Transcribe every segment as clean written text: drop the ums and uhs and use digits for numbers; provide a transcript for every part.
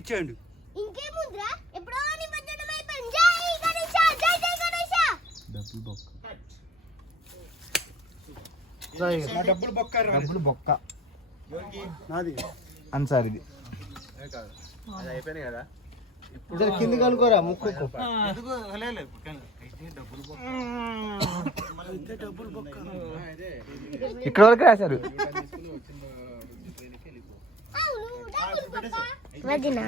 ఇచ్చేయండి. ఇంకేముందిరా ఎప్పుడో నిమజ్జనం అయిపోయింది. జై గణేశ జై జై గణేశ. డబ్బులు బొక్క. నా డబ్బులు బొక్క. డబ్బులు బొక్క నాది అన్సారిది. అది అయిపోయినాయి కదా. ఇప్పుడు కింది కనుకోరా ముక్కు ఇక్కడ వరకు రాశారు. వదినా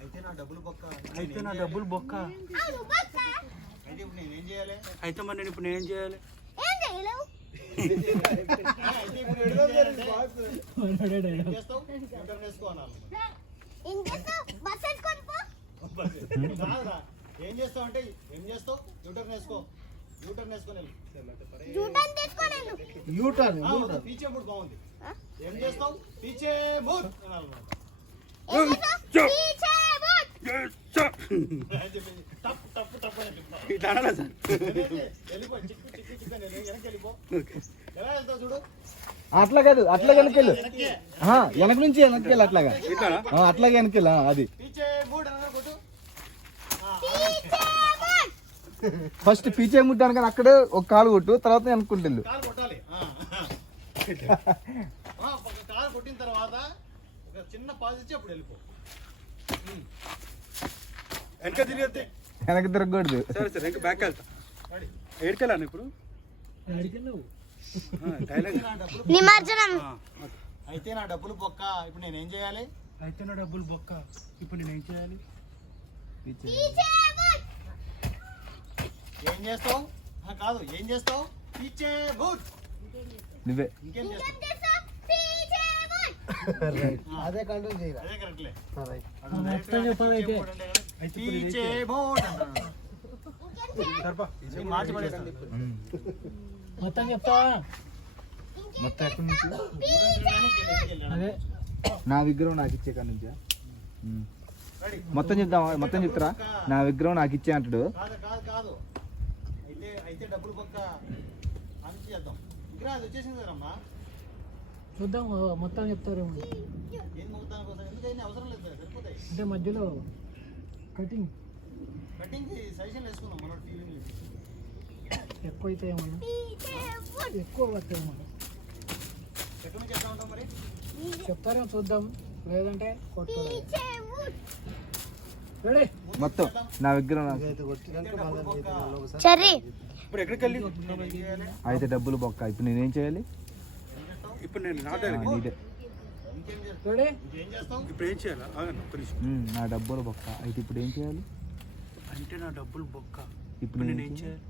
అయితే నా డబ్బులు బొక్క. అయితే నా డబ్బులు బొక్క. అవును బొక్క. అయితే ఇప్పుడు నేనేం చేయాలి? అయితే మరి నేను ఇప్పుడు ఏం చేయాలి? ఏం చేయలేవు. అయితే ఇప్పుడు ఏం చేస్తావు? యూటర్న్ వేసుకో అనాలి. ఇంకేస్తావు బస్ ఎత్తుకొని పో. కాదురా, ఏం చేస్తావు అంటే ఏం చేస్తావు? యూటర్న్ వేసుకో. యూటర్న్ వేసుకొని వెళ్ళు. జూటన్ తీసుకొనేను. పీచే మూడ్ బాగుంది. ఏం చేస్తావు? పీచే మూడ్ అనాలి. ఏం చేస్తావు? పీచే బూట్. టప్ టప్ టప్ అని చెప్తావు. ఇట్లా అనాలా సార్? వెళ్ళిపో, చిక్కు చిక్కు చిక్కు అని వెనక్కి వెళ్ళిపో. ఎలా వెళ్తావు చూడు. అట్లా కాదు, అట్లా వెనకెళ్ళు. వెనక్కి. వెనక నుంచి వెనకెళ్ళి అట్లాగా. ఇట్లానా? అట్లాగే వెనకెళ్ళి అది. పీచే మూడ్ అన్నా కొట్టు. పీచే బూట్. ఫస్ట్ పీచే ముట్టాను కానీ అక్కడే ఒక కాలు కొట్టు, తర్వాత వెనక్కుంటెళ్ళు. కాలు కొట్టాలి. ఒక కాలు కొట్టిన తర్వాత ఒక చిన్న పాజ్ ఇచ్చి అప్పుడు వెళ్ళిపో. వెనక తిరిగితే వెనక్కి తిరగకూడదు. సరే సరే ఇంకా బ్యాక్ వెళ్తా. రెడీ. ఏడుకెళ్ళాను ఇప్పుడు. డైలాగ్. నా డబ్బులు నిమజ్జనం. అయితే నా డబ్బులు బొక్క. ఇప్పుడు నేనేం చేయాలి? అయితే నా డబ్బులు బొక్క. ఇప్పుడు నేను ఏం చేయాలి? పీచే బూట్. ఏం చేస్తావు? కాదు, ఏం చేస్తావు? పీచే బూట్. నువ్వే ఇంకేం ఇంకేం చేస్తావు? చేస్తావు? పీచే బూట్. అదే కంట్రోల్ చేయరా. అదే కరెక్ట్లే. అయితే పీచే బూట్ అంటాడు. ఇంకేం సరిపా. ఇది మార్చి పడేస్తాను. మొత్తం చెప్తావా? మొత్తం ఎక్కడి నుంచి? అదే నా విగ్రహం నాకు ఇచ్చే కాడ నుంచా? రెడీ. మొత్తం చెప్తావా? మొత్తం చెప్తారా? నా విగ్రహం నాకు ఇచ్చే అంటాడు. కాదు కాదు కాదు. అయితే డబ్బులు బొక్క అని చేద్దాం. ఇక్కడ అది వచ్చేసింది కదమ్మా. చూద్దాం మొత్తం చెప్తారేమో. ఏం మొత్తానికి కోసం ఎందుకైనా అవసరం లేదు, సరిపోతాయి. అంటే మధ్యలో కటింగ్ కటింగ్ సజెషన్ వేసుకుందాం మన ఫీలింగ్. ఎక్కువ అయితే ఏమన్నా పీచే బూట్. ఎక్కువ వస్తాయి ఏమన్నా ఎక్కడి నుంచి ఎట్లా ఉంటాం మరి? చెప్తారేమో చూద్దాం, లేదంటే కొట్టుకోవడం. పీచే బూట్. రెడీ. మొత్తం నా విగ్రహం నాకు. డబ్బులు బొక్క. చెర్రీ. ఇప్పుడు ఎక్కడికి వెళ్ళి? ఏం చేయాలి? అయితే డబ్బులు బొక్క. ఇప్పుడు నేనేం చేయాలి? ఏం చేస్తావు? ఇప్పుడు నేను నా ఆ, డైలాగ్. నీదే. ఇంకేం చేస్తావు? రెడీ. ఇంకేం చేస్తావు? ఇప్పుడు ఏం చేయాలి? ఆగండి ఒక్క నిమిషం. నా డబ్బులు బొక్క. అయితే ఇప్పుడు ఏం చేయాలి? అంటే నా డబ్బులు బొక్క. ఇప్పుడు ఇప్పుడు నేను నేను ఏం చేయాలి?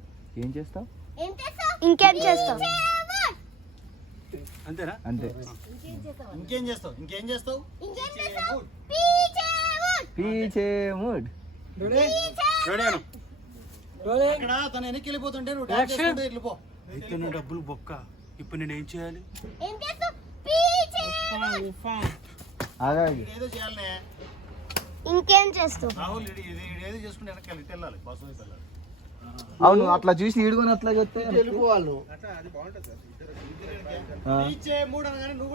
ఏం చేస్తావు? ఏం చేస్తావు? ఇంకేం చేస్తావు? అంతేనా? అంతే. ఇంకేం చేస్తావు? ఇంకేం చేస్తావు? ఇంకేం పీచే చేస్తావు? బూట్. పీచే బూట్. పీచే మూడ్. రెడీ. రెడీ అను. రెడీ. ఇక్కడ తను వెనక్కి వెళ్ళిపోతుంటే నువ్వు డాన్స్ చేసుకుంటూ వెళ్ళిపో. అయితే నా డబ్బులు బొక్క. ఇప్పుడు నేను ఏం చేయాలి? ఏం చేస్తావు? పీచే. ఆగాగి. ఏదో చేయాలనే. ఇంకేం చేస్తావు? రాహుల్ ఇది ఏదో చేసుకుంటే వెనక్కి వెళ్ళాలి. బస్సు వైపు వెళ్ళాలి. అవును, అట్లా చూసి ఈడుకొని అట్లా చెప్తే అట్లా అది బాగుంటుంది సార్. ఆ. పీచే మూడు అనగానే నువ్వు